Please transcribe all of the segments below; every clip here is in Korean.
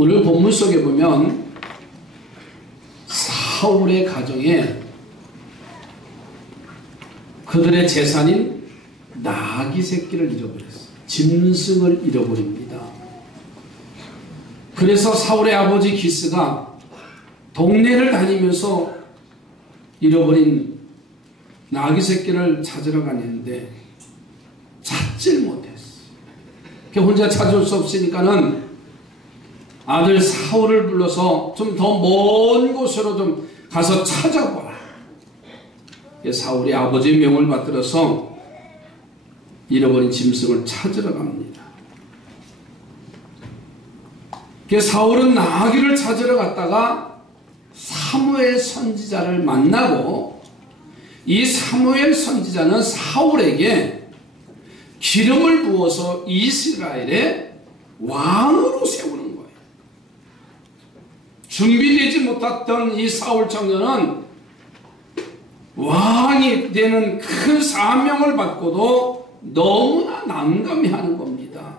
오늘 본문 속에 보면 사울의 가정에 그들의 재산인 나귀 새끼를 잃어버렸어요. 짐승을 잃어버립니다. 그래서 사울의 아버지 기스가 동네를 다니면서 잃어버린 나귀 새끼를 찾으러 갔는데 찾질 못했어요. 혼자 찾을 수 없으니까는 아들 사울을 불러서 좀 더 먼 곳으로 좀 가서 찾아보라. 사울이 아버지의 명을 받들어서 잃어버린 짐승을 찾으러 갑니다. 사울은 나귀를 찾으러 갔다가 사무엘 선지자를 만나고, 이 사무엘 선지자는 사울에게 기름을 부어서 이스라엘의 왕으로 세우는 거예요. 준비되지 못했던 이 사울 청년은 왕이 되는 큰 사명을 받고도 너무나 난감해하는 겁니다.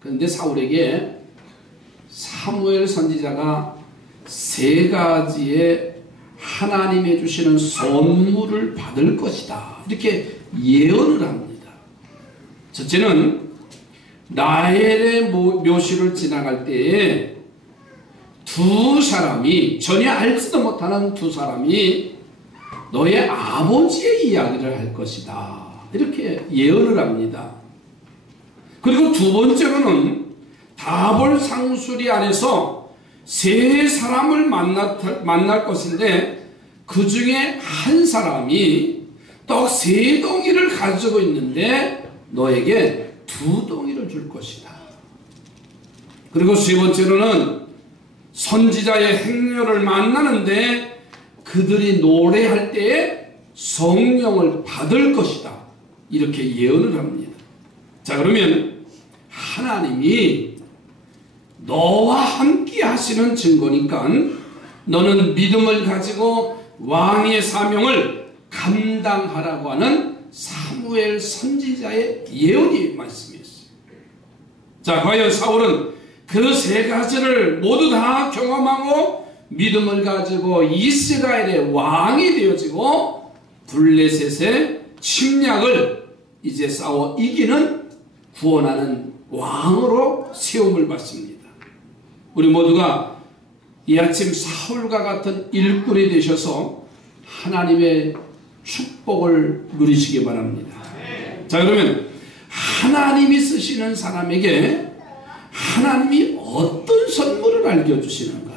그런데 사울에게 사무엘 선지자가 3가지의 하나님이 주시는 선물을 받을 것이다, 이렇게 예언을 합니다. 첫째는 라헬의 묘실을 지나갈 때에 2 사람이, 전혀 알지도 못하는 2 사람이 너의 아버지의 이야기를 할 것이다, 이렇게 예언을 합니다. 그리고 2번째로는 다볼 상수리 안에서 3 사람을 만날 것인데, 그 중에 한 사람이 떡 3덩이를 가지고 있는데 너에게 2덩이를 줄 것이다. 그리고 3번째로는 선지자의 행렬을 만나는데 그들이 노래할 때에 성령을 받을 것이다, 이렇게 예언을 합니다. 자, 그러면 하나님이 너와 함께 하시는 증거니까 너는 믿음을 가지고 왕의 사명을 감당하라고 하는 사무엘 선지자의 예언이 말씀이었어요. 자, 과연 사울은 그 3가지를 모두 다 경험하고 믿음을 가지고 이스라엘의 왕이 되어지고 블레셋의 침략을 이제 싸워 이기는, 구원하는 왕으로 세움을 받습니다. 우리 모두가 이 아침 사울과 같은 일꾼이 되셔서 하나님의 축복을 누리시기 바랍니다. 자, 그러면 하나님이 쓰시는 사람에게 하나님이 어떤 선물을 알려주시는가?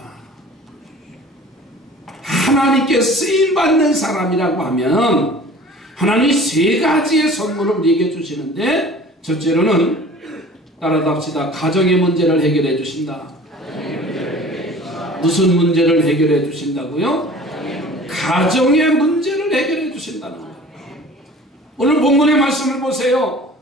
하나님께 쓰임받는 사람이라고 하면 하나님이 3가지의 선물을 우리에게 주시는데, 첫째로는 따라답시다. 가정의 문제를 해결해 주신다. 무슨 문제를 해결해 주신다고요? 가정의 문제를 해결해 주신다는 거예요. 오늘 본문의 말씀을 보세요.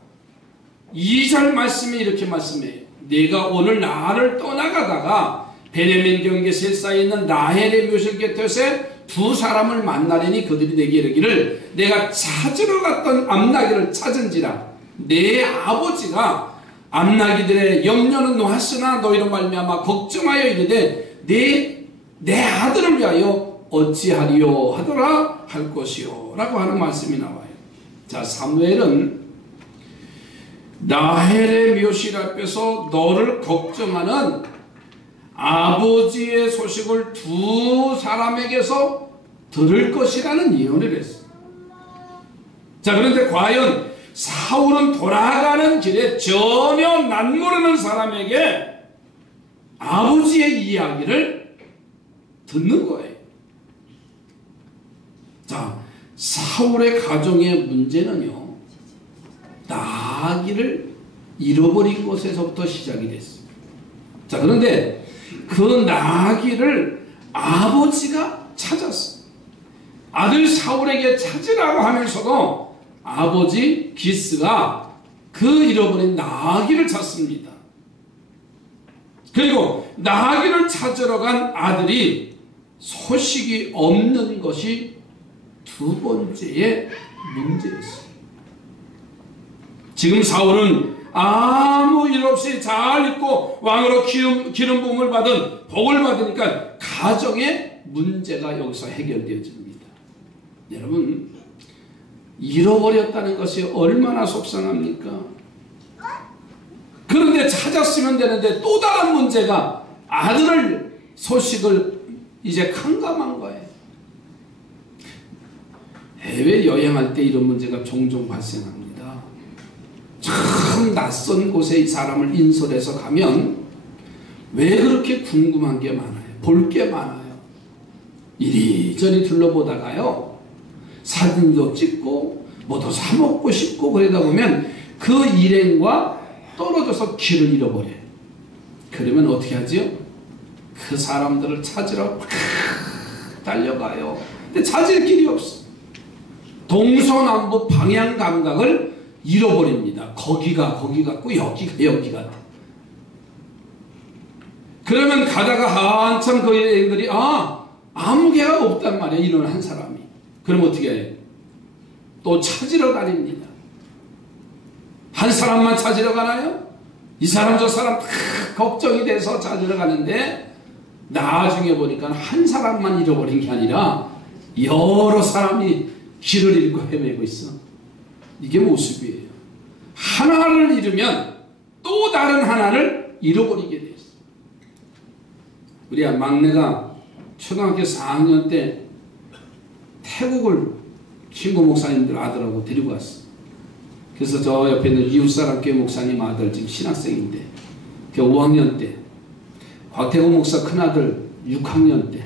2절 말씀이 이렇게 말씀해요. 내가 오늘 나를 떠나가다가 베냐민 경계세 사이에 있는 라헬의 묘실 곁에 2 사람을 만나려니 그들이 내게 이르기를 내가 찾으러 갔던 암나귀를 찾은지라. 내 아버지가 암나귀들의 염려는 놓았으나 너희로 말미암아 걱정하여 이르되 내 아들을 위하여 어찌하리요 하더라 할 것이요 라고 하는 말씀이 나와요. 자, 사무엘은 라헬의 묘실 앞에서 너를 걱정하는 아버지의 소식을 2 사람에게서 들을 것이라는 예언을 했어요. 자, 그런데 과연 사울은 돌아가는 길에 전혀 낯모르는 사람에게 아버지의 이야기를 듣는 거예요. 자, 사울의 가정의 문제는요, 나귀를 잃어버린 곳에서부터 시작이 됐어요. 자, 그런데 그 나귀를 아버지가 찾았어요. 아들 사울에게 찾으라고 하면서도 아버지 기스가 그 잃어버린 나귀를 찾습니다. 그리고 나귀를 찾으러 간 아들이 소식이 없는 것이 2번째의 문제였어요. 지금 사울은 아무 일 없이 잘 있고 왕으로 기름 부음을 받은 복을 받으니까 가정의 문제가 여기서 해결되어집니다. 여러분, 잃어버렸다는 것이 얼마나 속상합니까? 그런데 찾았으면 되는데 또 다른 문제가 아들을 소식을 이제 캄캄한 거예요. 해외 여행할 때 이런 문제가 종종 발생합니다. 참 낯선 곳에 이 사람을 인솔해서 가면 왜 그렇게 궁금한 게 많아요? 볼 게 많아요. 이리저리 둘러보다가요, 사진도 찍고 뭐도 사 먹고 싶고 그러다 보면 그 일행과 떨어져서 길을 잃어버려요. 그러면 어떻게 하지요? 그 사람들을 찾으러 달려가요. 근데 찾을 길이 없어. 동서남북 방향 감각을 잃어버립니다. 거기가 거기 같고 여기가 여기 같아. 그러면 가다가 한참 그 여행들이 아무 개가 없단 말이에요. 이런 한 사람이. 그럼 어떻게 해요? 또 찾으러 다닙니다. 한 사람만 찾으러 가나요? 이 사람 저 사람 다 걱정이 돼서 찾으러 가는데 나중에 보니까 한 사람만 잃어버린 게 아니라 여러 사람이 길을 잃고 헤매고 있어. 이게 모습이에요. 하나를 잃으면 또 다른 하나를 잃어버리게 돼 있어. 우리 막내가 초등학교 4학년 때 태국을 친구 목사님들 아들하고 데리고 왔어. 그래서 저 옆에 있는 이웃사람교회 목사님 아들 지금 신학생인데 그 5학년 때, 곽태국 목사 큰아들 6학년 때,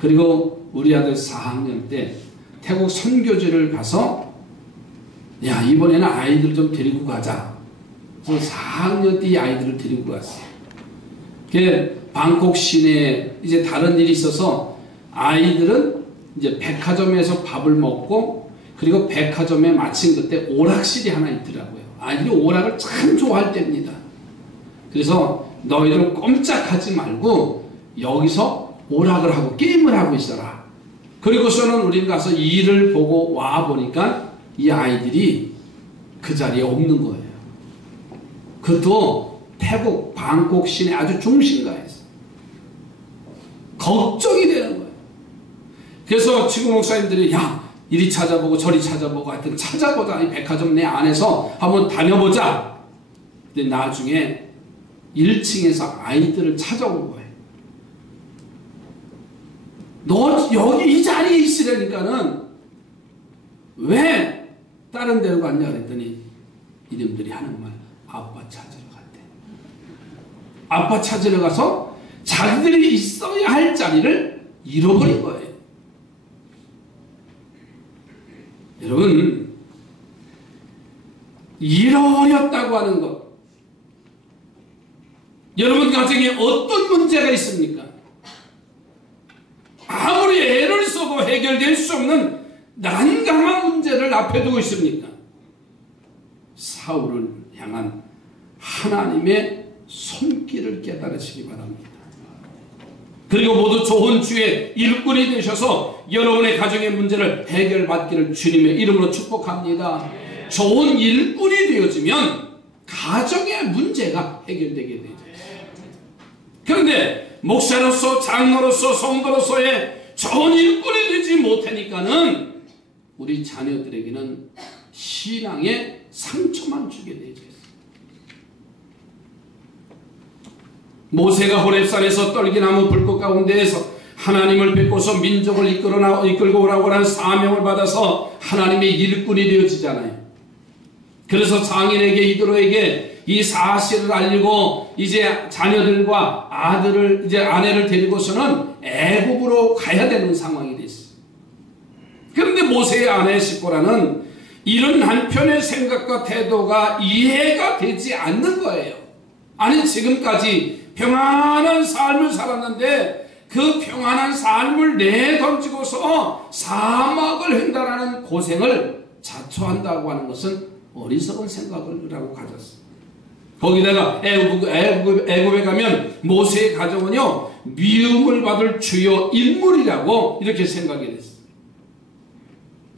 그리고 우리 아들 4학년 때 태국 선교지를 가서 야, 이번에는 아이들 좀 데리고 가자. 그래서 4학년 때 이 아이들을 데리고 갔어. 그 방콕 시내에 이제 다른 일이 있어서 아이들은 이제 백화점에서 밥을 먹고, 그리고 백화점에 마침 그때 오락실이 하나 있더라고요. 아이들이 오락을 참 좋아할 때입니다. 그래서 너희들 꼼짝하지 말고 여기서 오락을 하고 게임을 하고 있어라. 그리고서는 우리는 가서 일을 보고 와 보니까 이 아이들이 그 자리에 없는 거예요. 그것도 태국 방콕 시내 아주 중심가에서. 걱정이 되는 거예요. 그래서 지금 목사님들이 야, 이리 찾아보고 저리 찾아보고 하여튼 찾아보자. 이 백화점 내 안에서 한번 다녀보자. 근데 나중에 1층에서 아이들을 찾아온 거예요. 너 여기 이 자리에 있으려니까는 왜 다른 데로 갔냐 그랬더니 이놈들이 하는 말, 아빠 찾으러 갔대. 아빠 찾으러 가서 자기들이 있어야 할 자리를 잃어버린 거예요. 여러분, 잃어버렸다고 하는 것, 여러분 가정에 어떤 문제가 있습니까? 아무리 애를 써도 해결될 수 없는 난감한 문제를 앞에 두고 있습니까? 사울을 향한 하나님의 손길을 깨달으시기 바랍니다. 그리고 모두 좋은 주의 일꾼이 되셔서 여러분의 가정의 문제를 해결받기를 주님의 이름으로 축복합니다. 좋은 일꾼이 되어지면 가정의 문제가 해결되게 되죠. 그런데 목사로서, 장로로서, 성도로서의 좋은 일꾼이 되지 못하니까는 우리 자녀들에게는 신앙의 상처만 주게 되죠. 모세가 호렙산에서 떨기나무 불꽃 가운데에서 하나님을 뵙고서 민족을 이끌고 오라고 하는 사명을 받아서 하나님의 일꾼이 되어지잖아요. 그래서 장인에게, 이드로에게 이 사실을 알리고 이제 자녀들과 아들을, 이제 아내를 데리고서는 애굽으로 가야 되는 상황이 됐어요. 그런데 모세의 아내 시보라는 이런 남편의 생각과 태도가 이해가 되지 않는 거예요. 아니, 지금까지 평안한 삶을 살았는데 그 평안한 삶을 내던지고서 사막을 횡단하는 고생을 자초한다고 하는 것은 어리석은 생각이라고 가졌어요. 거기다가 애굽에 가면 모세의 가정은요, 미움을 받을 주요 인물이라고 이렇게 생각이 됐어요.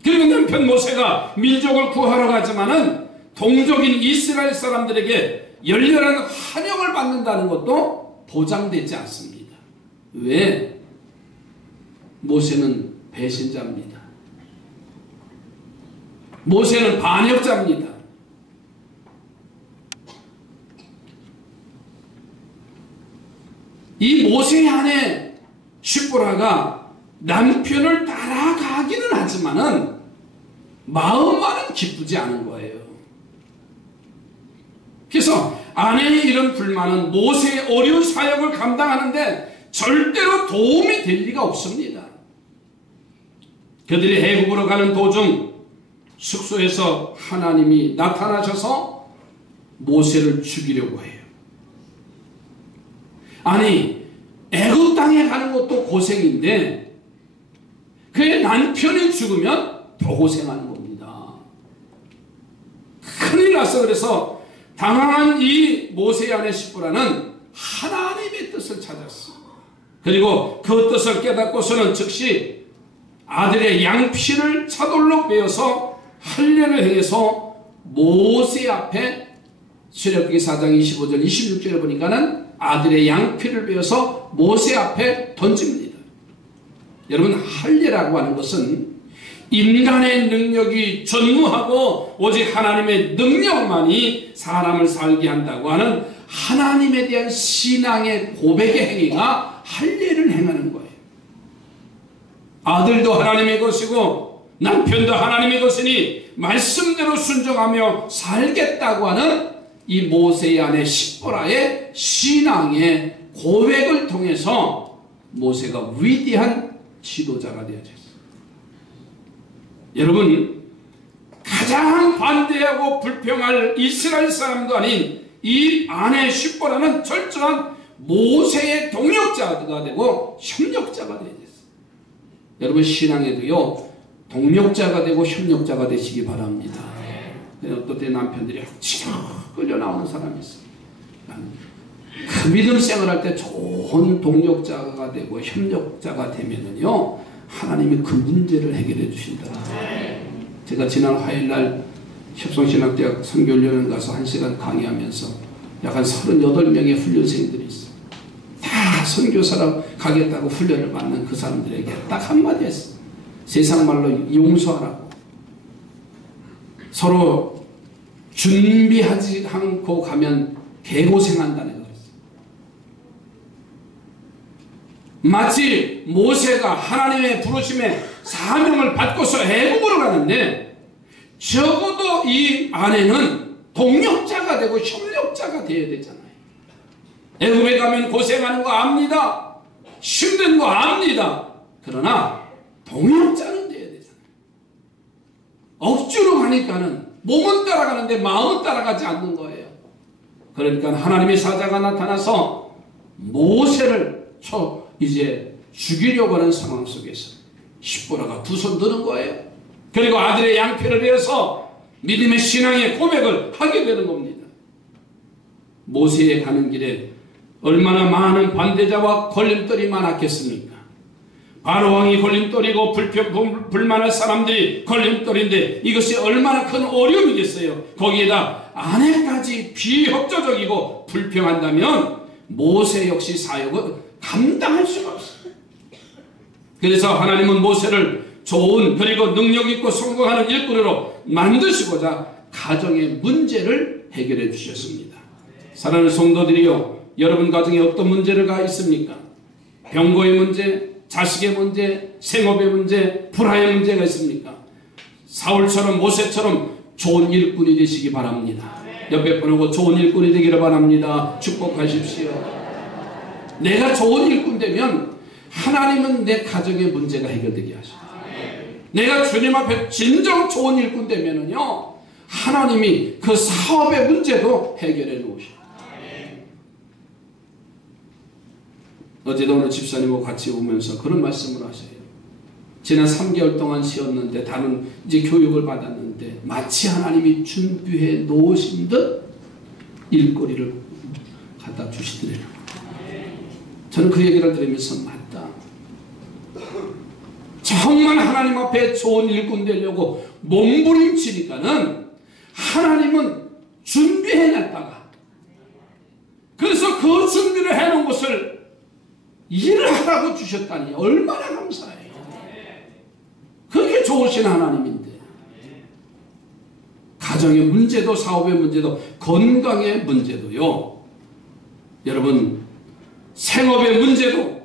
그리고 남편 모세가 민족을 구하러 가지만은 동족인 이스라엘 사람들에게 열렬한 환영을 받는다는 것도 보장되지 않습니다. 왜? 모세는 배신자입니다. 모세는 반역자입니다. 이 모세의 아내 시보라가 남편을 따라가기는 하지만은 마음만은 기쁘지 않은 거예요. 그래서 아내의 이런 불만은 모세의 어려운 사역을 감당하는데 절대로 도움이 될 리가 없습니다. 그들이 애굽으로 가는 도중 숙소에서 하나님이 나타나셔서 모세를 죽이려고 해요. 아니, 애굽 땅에 가는 것도 고생인데 그의 남편이 죽으면 더 고생하는 겁니다. 큰일 났어. 그래서 당황한 이 모세의 아내 시보라는 하나님의 뜻을 찾았어. 그리고 그 뜻을 깨닫고서는 즉시 아들의 양피를 차돌로 베어서 할례를 행해서 모세 앞에, 출애굽기 4장 25절 26절에 보니까는 아들의 양피를 베어서 모세 앞에 던집니다. 여러분, 할례라고 하는 것은 인간의 능력이 전무하고 오직 하나님의 능력만이 사람을 살게 한다고 하는 하나님에 대한 신앙의 고백의 행위가 할례를 행하는 거예요. 아들도 하나님의 것이고 남편도 하나님의 것이니 말씀대로 순종하며 살겠다고 하는 이 모세의 아내 시보라의 신앙의 고백을 통해서 모세가 위대한 지도자가 되어졌어요. 여러분, 가장 반대하고 불평할 이스라엘 사람도 아닌 이 아내 시보라는 철저한 모세의 동력자가 되고 협력자가 되어졌어요. 여러분, 신앙에도요, 동력자가 되고 협력자가 되시기 바랍니다. 어떤 때 남편들이 치켜 끌려 나오는 사람이 있어요. 그 믿음 생활할 때 좋은 동력자가 되고 협력자가 되면은요, 하나님이 그 문제를 해결해 주신다. 제가 지난 화요일날 협성신학대학 선교훈련을 가서 1시간 강의하면서 약 한 38명의 훈련생들이 있어요. 다 선교사로 가겠다고 훈련을 받는 그 사람들에게 딱 한마디 했어요. 세상 말로 용서하라고. 서로 준비하지 않고 가면 개고생한다는 거였어요. 마치 모세가 하나님의 부르심에 사명을 받고서 애굽으로 가는데 적어도 이 아내는 동력자가 되고 협력자가 되어야 되잖아요. 애굽에 가면 고생하는 거 압니다. 힘든 거 압니다. 그러나 동력자는 되어야 되잖아요. 억지로 가니까는 몸은 따라가는데 마음은 따라가지 않는 거예요. 그러니까 하나님의 사자가 나타나서 모세를 이제 죽이려고 하는 상황 속에서 시보라가 두 손 드는 거예요. 그리고 아들의 양피를 베어서 믿음의 신앙의 고백을 하게 되는 겁니다. 모세에 가는 길에 얼마나 많은 반대자와 걸림돌이 많았겠습니까? 바로왕이 걸림돌이고 불만할 사람들이 걸림돌인데 이것이 얼마나 큰 어려움이겠어요. 거기에다 아내까지 비협조적이고 불평한다면 모세 역시 사역을 감당할 수가 없어요. 그래서 하나님은 모세를 좋은 그리고 능력있고 성공하는 일꾼으로 만드시고자 가정의 문제를 해결해 주셨습니다. 사랑하는 성도들이요, 여러분 가정에 어떤 문제가 있습니까? 병고의 문제, 자식의 문제, 생업의 문제, 불화의 문제가 있습니까? 사울처럼 모세처럼 좋은 일꾼이 되시기 바랍니다. 옆에 분하고 좋은 일꾼이 되기를 바랍니다. 축복하십시오. 내가 좋은 일꾼 되면 하나님은 내 가정의 문제가 해결되게 하십니다. 내가 주님 앞에 진정 좋은 일꾼 되면은요, 하나님이 그 사업의 문제도 해결해 놓으십니다. 어제도 오늘 집사님하고 같이 오면서 그런 말씀을 하셔요. 지난 3개월 동안 쉬었는데 다른 이제 교육을 받았는데 마치 하나님이 준비해 놓으신 듯 일거리를 갖다 주시더래요. 저는 그 얘기를 들으면서 맞다. 정말 하나님 앞에 좋은 일꾼 되려고 몸부림치니까는 하나님은 준비해냈다가, 그래서 그 준비를 해놓은 것을 일을 하라고 주셨다니 얼마나 감사해요. 그게 좋으신 하나님인데, 가정의 문제도, 사업의 문제도, 건강의 문제도요, 여러분 생업의 문제도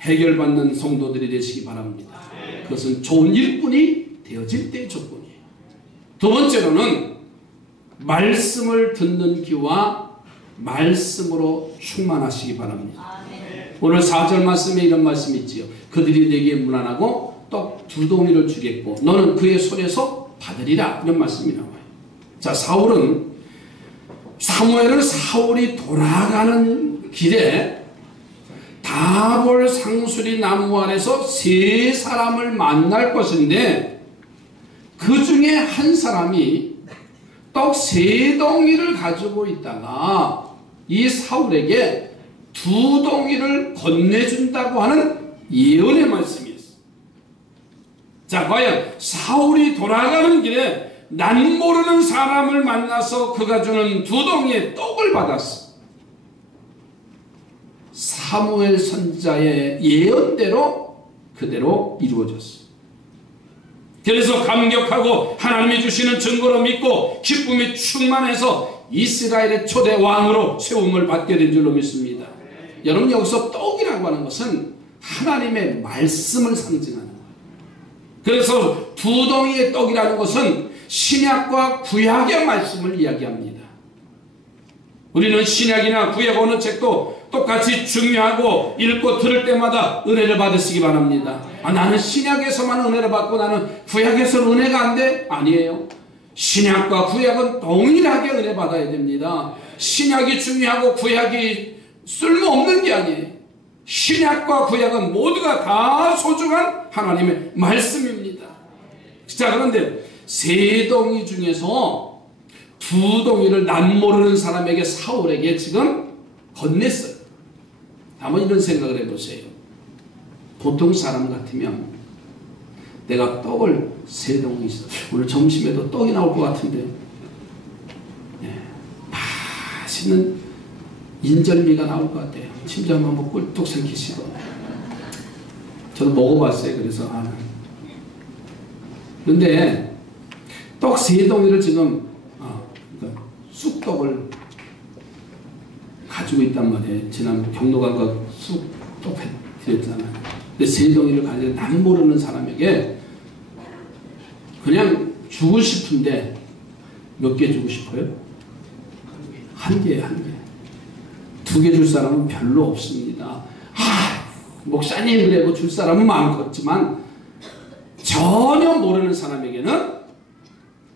해결받는 성도들이 되시기 바랍니다. 그것은 좋은 일꾼이 되어질 때의 조건이에요. 두 번째로는 말씀을 듣는 귀와 말씀으로 충만하시기 바랍니다. 오늘 4절 말씀에 이런 말씀이 있지요. 그들이 내게 문안하고 떡 2덩이를 주겠고 너는 그의 손에서 받으리라. 이런 말씀이 나와요. 자, 사무엘이 돌아가는 길에 다볼 상수리 나무 아래서 3사람을 만날 것인데, 그 중에 한 사람이 떡 3덩이를 가지고 있다가 이 사울에게 2덩이를 건네준다고 하는 예언의 말씀이 있어요. 자, 과연 사울이 돌아가는 길에 난 모르는 사람을 만나서 그가 주는 2덩이의 떡을 받았어. 사무엘 선지자의 예언대로 그대로 이루어졌어. 그래서 감격하고 하나님이 주시는 증거로 믿고 기쁨이 충만해서 이스라엘의 초대 왕으로 세움을 받게 된 줄로 믿습니다. 여러분, 여기서 떡이라고 하는 것은 하나님의 말씀을 상징하는 거예요. 그래서 2덩이의 떡이라는 것은 신약과 구약의 말씀을 이야기합니다. 우리는 신약이나 구약 어느 책도 똑같이 중요하고 읽고 들을 때마다 은혜를 받으시기 바랍니다. 나는 신약에서만 은혜를 받고 나는 구약에서는 은혜가 안 돼? 아니에요. 신약과 구약은 동일하게 은혜 받아야 됩니다. 신약이 중요하고 구약이 쓸모없는 게 아니에요. 신약과 구약은 모두가 다 소중한 하나님의 말씀입니다. 자, 그런데 3덩이 중에서 2덩이를 난 모르는 사람에게, 사울에게 지금 건넸어요. 한번 이런 생각을 해보세요. 보통 사람 같으면 내가 떡을 3덩이 있어. 오늘 점심에도 떡이 나올 것 같은데, 맛있는 인절미가 나올 것 같아요. 심장 한번 꿀뚝 삼키시고. 저도 먹어봤어요. 그래서 그런데 떡 3덩이를 지금 쑥떡을 가지고 있단 말이에요. 지난 경로관과 쑥떡 드렸잖아요. 근데 3덩이를 가지고 남 모르는 사람에게 그냥 주고 싶은데 몇 개 주고 싶어요? 1개예요, 1개. 2개 줄 사람은 별로 없습니다. 목사님, 그래도 줄 사람은 많겠지만 전혀 모르는 사람에게는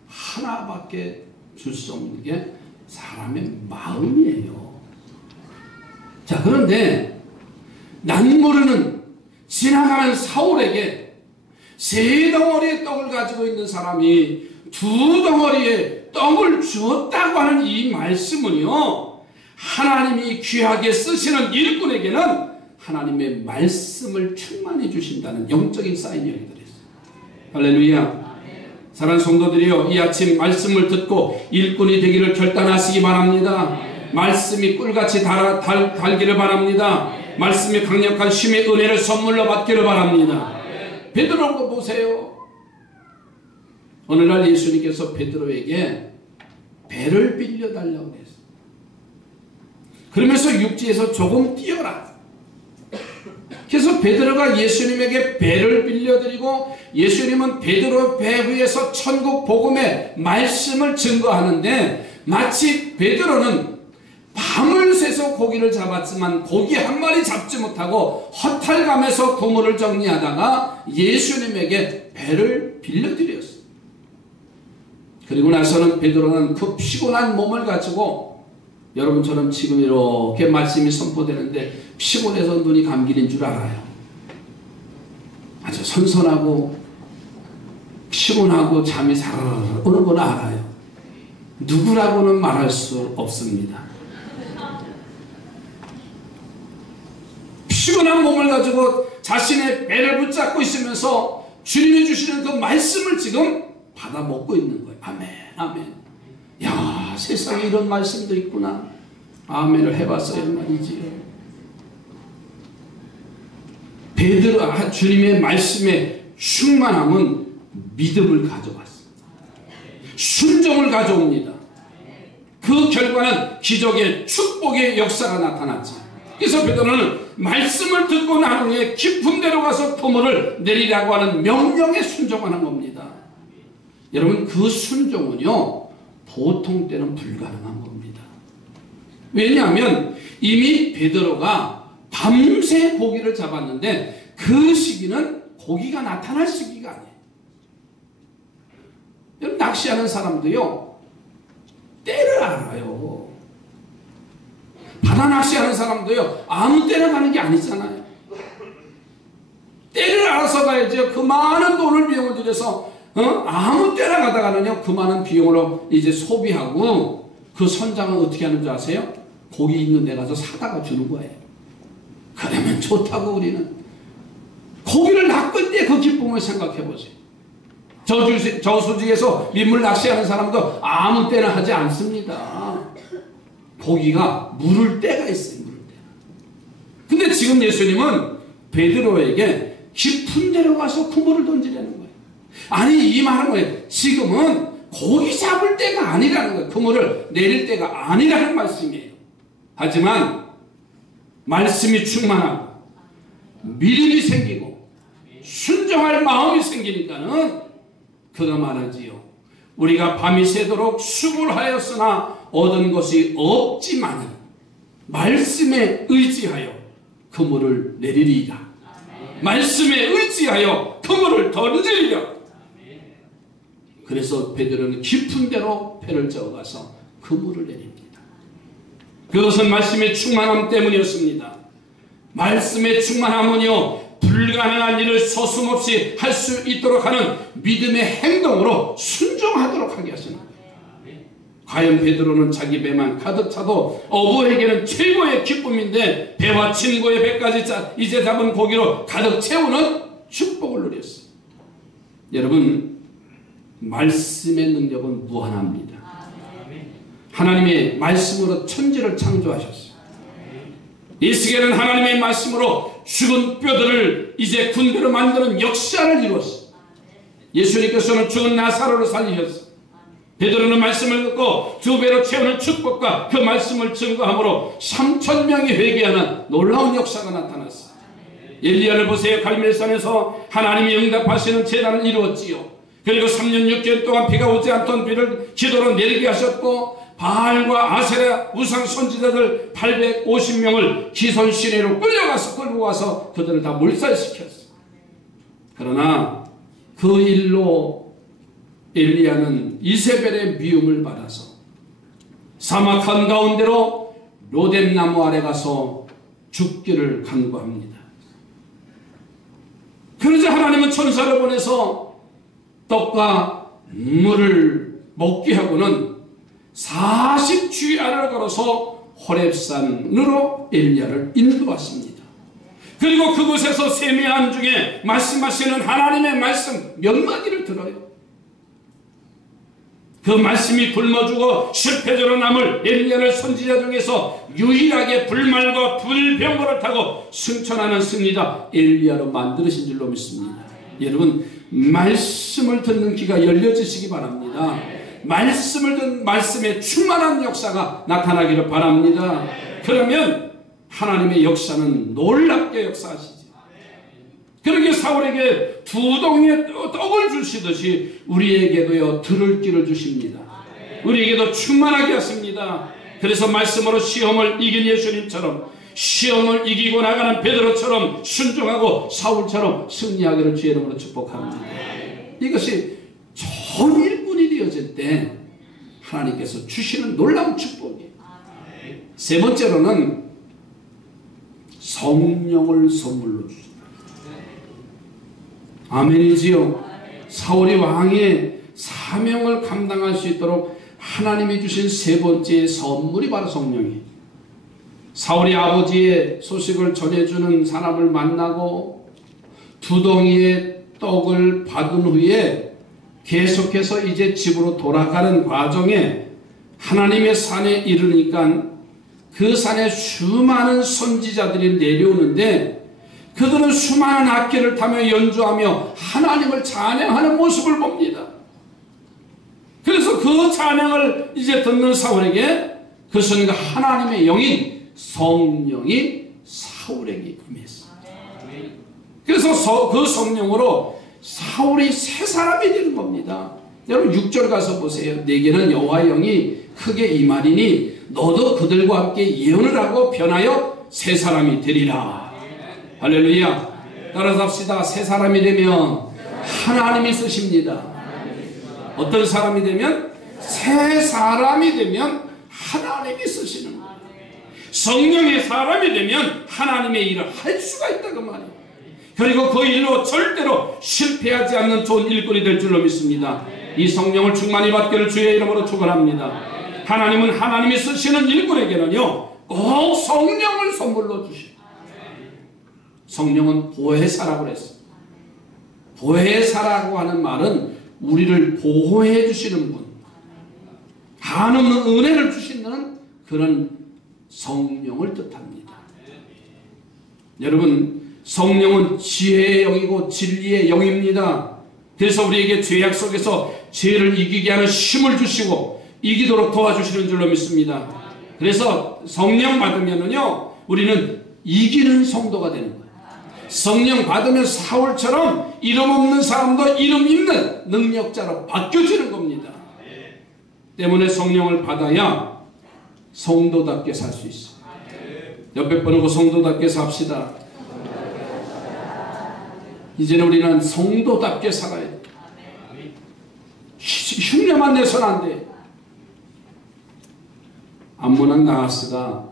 하나밖에 줄 수 없는 게 사람의 마음이에요. 자, 그런데 난 모르는 지나가는 사울에게 3덩어리의 떡을 가지고 있는 사람이 2덩어리의 떡을 주었다고 하는 이 말씀은요, 하나님이 귀하게 쓰시는 일꾼에게는 하나님의 말씀을 충만히 주신다는 영적인 사인이 여기 들어있어요. 할렐루야. 사랑하는 성도들이요, 이 아침 말씀을 듣고 일꾼이 되기를 결단하시기 바랍니다. 말씀이 꿀같이 달기를 바랍니다. 말씀이 강력한 쉼의 은혜를 선물로 받기를 바랍니다. 베드로를 보세요. 오늘날 예수님께서 베드로에게 배를 빌려달라고 했어요. 그러면서 육지에서 조금 뛰어라. 그래서 베드로가 예수님에게 배를 빌려드리고, 예수님은 베드로 배 위에서 천국 복음의 말씀을 증거하는데, 마치 베드로는 밤을 새서 고기를 잡았지만 고기 한 마리 잡지 못하고 허탈감에서 그물을 정리하다가 예수님에게 배를 빌려드렸어요. 그리고 나서는 베드로는 그 피곤한 몸을 가지고, 여러분처럼 지금 이렇게 말씀이 선포되는데 피곤해서 눈이 감기는 줄 알아요. 아주 선선하고 피곤하고 잠이 사르르 오는 건 알아요. 누구라고는 말할 수 없습니다. 피곤한 몸을 가지고 자신의 배를 붙잡고 있으면서 주님이 주시는 그 말씀을 지금 받아 먹고 있는 거예요. 아멘, 아멘. 야, 세상에 이런 말씀도 있구나. 아멘을 해봤어요 말이지요. 베드로 주님의 말씀에 충만함은 믿음을 가져왔습니다. 순종을 가져옵니다. 그 결과는 기적의 축복의 역사가 나타났죠. 그래서 베드로는 말씀을 듣고 난 후에 깊은 데로 가서 그물을 내리라고 하는 명령에 순종하는 겁니다. 여러분, 그 순종은요 보통 때는 불가능한 겁니다. 왜냐하면 이미 베드로가 밤새 고기를 잡았는데 그 시기는 고기가 나타날 시기가 아니에요. 여러분, 낚시하는 사람도요 때를 알아요. 바다 낚시하는 사람도요 아무 때나 가는 게 아니잖아요. 때를 알아서 가야죠. 그 많은 돈을 비용을 들여서 아무 때나 가다가는요 그 많은 비용으로 이제 소비하고 그 선장은 어떻게 하는 줄 아세요? 고기 있는 데 가서 사다가 주는 거예요. 그러면 좋다고. 우리는 고기를 낚을 때 그 기쁨을 생각해 보세요. 저수지에서 민물 낚시하는 사람도 아무 때나 하지 않습니다. 고기가 물을 때가 있어요. 물을 때. 근데 지금 예수님은 베드로에게 깊은 데로 가서 그물을 던지라는 거예요. 아니, 이 말은 뭐예요? 지금은 고기 잡을 때가 아니라는 거예요. 그물을 내릴 때가 아니라는 말씀이에요. 하지만 말씀이 충만하고 믿음이 생기고 순종할 마음이 생기니까는 그가 말하지요. 우리가 밤이 새도록 수고를 하였으나 얻은 것이 없지만 말씀에 의지하여 그물을 내리리이다. 말씀에 의지하여 그물을 던지리라. 그래서 베드로는 깊은 데로 배를 저어가서 그물을 내립니다. 그것은 말씀의 충만함 때문이었습니다. 말씀의 충만함은요 불가능한 일을 서슴없이 할 수 있도록 하는 믿음의 행동으로 순종하도록 하게 하시는 거예요. 과연 베드로는 자기 배만 가득 차도 어부에게는 최고의 기쁨인데 배와 친구의 배까지 이제 잡은 고기로 가득 채우는 축복을 누렸어요. 여러분, 말씀의 능력은 무한합니다. 하나님의 말씀으로 천지를 창조하셨어요. 이스라엘은 하나님의 말씀으로 죽은 뼈들을 이제 군대로 만드는 역사를 이루었어요. 예수님께서는 죽은 나사로를 살리셨어요. 베드로는 말씀을 듣고 두 배로 채우는 축복과 그 말씀을 증거함으로 3,000명이 회개하는 놀라운 역사가 나타났어요. 엘리야를 보세요. 갈멜산에서 하나님이 응답하시는 제단을 이루었지요. 그리고 3년 6개월 동안 비가 오지 않던 비를 기도로 내리게 하셨고, 바알과 아세라 우상 선지자들 850명을 기손 시내로 끌고 와서 그들을 다 몰살시켰어요. 그러나 그 일로 엘리야는 이세벨의 미움을 받아서 사막 한가운데로 로뎀나무 아래 가서 죽기를 간구합니다. 그러자 하나님은 천사를 보내서 떡과 물을 먹게 하고는 40주야를 걸어서 호렙산으로 엘리야를 인도했습니다. 그리고 그곳에서 세미한 중에 말씀하시는 하나님의 말씀 몇 마디를 들어요. 그 말씀이 굶어 죽어 실패자로 남을 엘리야를 선지자 중에서 유일하게 불말과 불병거를 타고 승천하는 승리자 엘리야로 만드신 줄로 믿습니다. 여러분, 말씀을 듣는 귀가 열려지시기 바랍니다. 말씀을 듣는 말씀에 충만한 역사가 나타나기를 바랍니다. 그러면 하나님의 역사는 놀랍게 역사하시죠. 그렇게 사울에게 두 덩이의 떡을 주시듯이 우리에게도요 들을 길을 주십니다. 우리에게도 충만하게 하십니다. 그래서 말씀으로 시험을 이긴 예수님처럼 시험을 이기고 나가는 베드로처럼 순종하고 사울처럼 승리하기를 주의 이름으로 축복합니다. 이것이 좋은 일꾼이 되어질 때 하나님께서 주시는 놀라운 축복이에요. 세 번째로는 성령을 선물로 주신다. 아멘이지요. 사울이 왕의 사명을 감당할 수 있도록 하나님이 주신 세 번째 선물이 바로 성령이에요. 사울이 아버지의 소식을 전해주는 사람을 만나고 두 덩이의 떡을 받은 후에 계속해서 이제 집으로 돌아가는 과정에 하나님의 산에 이르니까 그 산에 수많은 선지자들이 내려오는데 그들은 수많은 악기를 타며 연주하며 하나님을 찬양하는 모습을 봅니다. 그래서 그 찬양을 이제 듣는 사울에게 그 순간 하나님의 영인 성령이 사울에게 임했습니다. 그래서 그 성령으로 사울이 새 사람이 되는 겁니다. 여러분 6절 가서 보세요. 내게는 여호와의 영이 크게 임하리니 너도 그들과 함께 예언을 하고 변하여 새 사람이 되리라. 할렐루야. 따라서 합시다. 새 사람이 되면 하나님이 쓰십니다. 어떤 사람이 되면? 새 사람이 되면 하나님이 쓰시는 거예요. 성령의 사람이 되면 하나님의 일을 할 수가 있다고 말이에요. 그리고 그 일로 절대로 실패하지 않는 좋은 일꾼이 될 줄로 믿습니다. 이 성령을 충만히 받기를 주의 이름으로 축원합니다. 하나님은 하나님이 쓰시는 일꾼에게는요 꼭 성령을 선물로 주십니다. 성령은 보혜사라고 그랬어요. 보혜사라고 하는 말은 우리를 보호해 주시는 분, 한없는 은혜를 주시는 그런 성령을 뜻합니다. 여러분 성령은 지혜의 영이고 진리의 영입니다. 그래서 우리에게 죄악 속에서 죄를 이기게 하는 힘을 주시고 이기도록 도와주시는 줄로 믿습니다. 그래서 성령 받으면은요 우리는 이기는 성도가 되는 거예요. 성령 받으면 사울처럼 이름 없는 사람도 이름 있는 능력자로 바뀌어지는 겁니다. 때문에 성령을 받아야 성도답게 살 수 있어요. 옆에 보고 성도답게 삽시다. 이제는 우리는 성도답게 살아야 돼. 흉내만 내서는 안 돼. 암몬왕 나하스가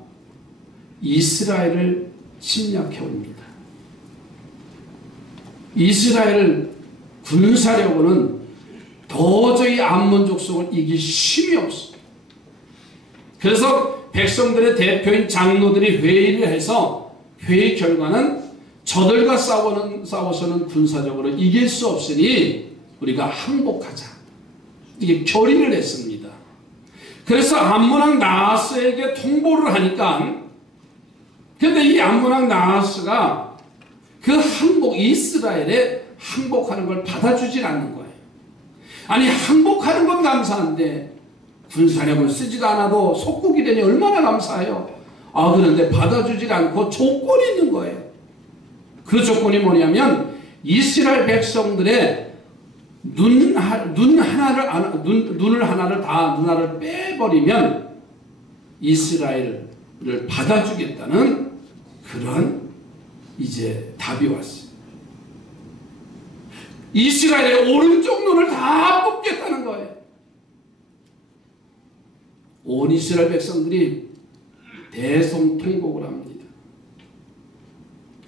이스라엘을 침략해 옵니다. 이스라엘을 군사력으로는 도저히 암몬 족속을 이길 힘이 없어. 그래서 백성들의 대표인 장로들이 회의를 해서 회의 결과는 저들과 싸워서는 군사적으로 이길 수 없으니 우리가 항복하자. 이게 결의를 했습니다. 그래서 암몬왕 나하스에게 통보를 하니까 근데 이 암몬왕 나하스가 그 항복 이스라엘에 항복하는 걸 받아주질 않는 거예요. 아니 항복하는 건 감사한데 군사력을 쓰지도 않아도 속국이 되니 얼마나 감사해요. 그런데 받아주질 않고 조건이 있는 거예요. 그 조건이 뭐냐면 이스라엘 백성들의 눈을 하나를 빼버리면 이스라엘을 받아주겠다는 그런 이제 답이 왔어요. 이스라엘의 오른쪽 눈을 다 뽑겠다는 거예요. 온 이스라엘 백성들이 대성통곡을 합니다.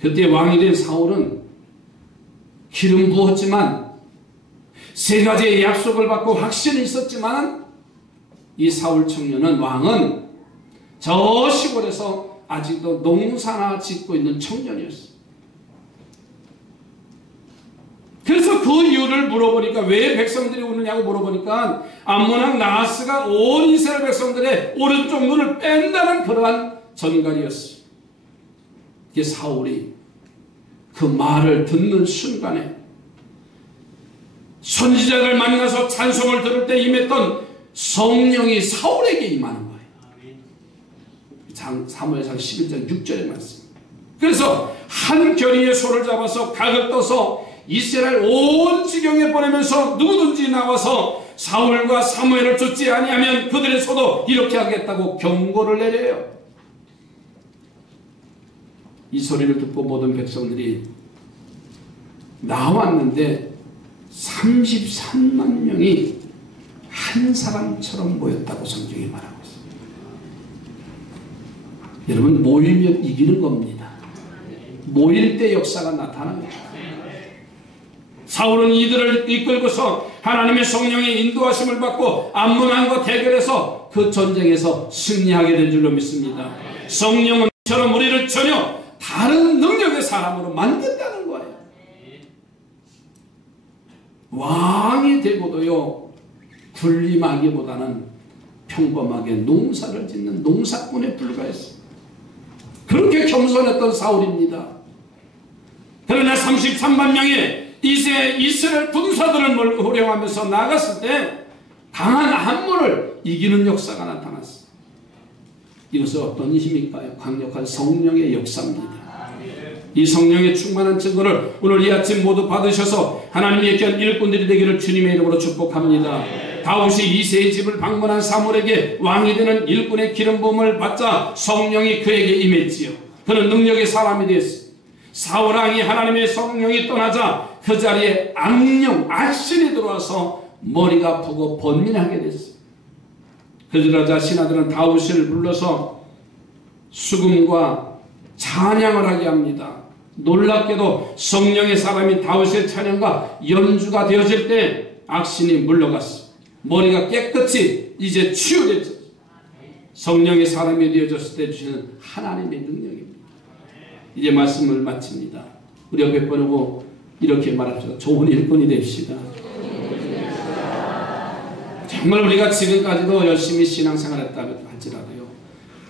그때 왕이 된 사울은 기름 부었지만 세 가지의 약속을 받고 확신이 있었지만 이 사울 청년은 왕은 저 시골에서 아직도 농사나 짓고 있는 청년이었어요. 그래서 그 이유를 물어보니까 왜 백성들이 우느냐고 물어보니까 암몬왕 나하스가 온 이스라엘 백성들의 오른쪽 눈을 뺀다는 그러한 전갈이었어요. 이게 사울이 그 말을 듣는 순간에 선지자를 만나서 찬송을 들을 때 임했던 성령이 사울에게 임하는 거예요. 사무엘상 11장 6절의 말씀. 그래서 한 결의의 소를 잡아서 각을 떠서 이스라엘 온 지경에 보내면서 누구든지 나와서 사울과 사무엘을 쫓지 아니하면 그들의 소도 이렇게 하겠다고 경고를 내려요. 이 소리를 듣고 모든 백성들이 나왔는데 33만 명이 한 사람처럼 모였다고 성경이 말하고 있습니다. 여러분 모이면 이기는 겁니다. 모일 때 역사가 나타납니다. 사울은 이들을 이끌고서 하나님의 성령의 인도하심을 받고 암몬왕과 대결해서 그 전쟁에서 승리하게 된 줄로 믿습니다. 성령은 처럼 우리를 전혀 다른 능력의 사람으로 만든다는 거예요. 왕이 되고도요 군림하기보다는 평범하게 농사를 짓는 농사꾼에 불과했어요. 그렇게 겸손했던 사울입니다. 그러나 33만 명의 이스라엘 군사들을 호령하면서 나갔을 때 강한 함몬을 이기는 역사가 나타났어요. 이것은 어떤 힘일까요? 강력한 성령의 역사입니다. 이 성령의 충만한 증거를 오늘 이 아침 모두 받으셔서 하나님의 귀한 일꾼들이 되기를 주님의 이름으로 축복합니다. 다윗이 이새의 집을 방문한 사물에게 왕이 되는 일꾼의 기름 부음을 받자 성령이 그에게 임했지요. 그는 능력의 사람이 되었어요. 사울 왕이 하나님의 성령이 떠나자 그 자리에 악령, 악신이 들어와서 머리가 아프고 번민하게 됐어요. 그러자 신하들은 다윗을 불러서 수금과 찬양을 하게 합니다. 놀랍게도 성령의 사람이 다윗의 찬양과 연주가 되어질 때 악신이 물러갔어요. 머리가 깨끗이 이제 치유됐죠. 성령의 사람이 되어졌을 때 주시는 하나님의 능력입니다. 이제 말씀을 마칩니다. 우리 옆에 보고 이렇게 말합시다. 좋은 일꾼이 됩시다. 정말 우리가 지금까지도 열심히 신앙생활 했다 할지라도요,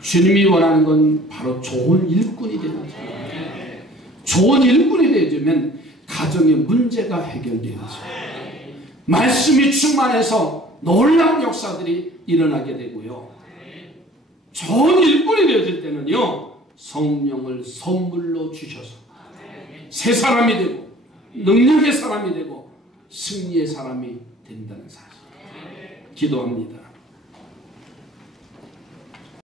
주님이 원하는 건 바로 좋은 일꾼이 되는 거죠. 좋은 일꾼이 되어주면 가정의 문제가 해결되어져. 말씀이 충만해서 놀라운 역사들이 일어나게 되고요. 좋은 일꾼이 되어질 때는요, 성령을 선물로 주셔서 새 사람이 되고 능력의 사람이 되고 승리의 사람이 된다는 사실. 기도합니다.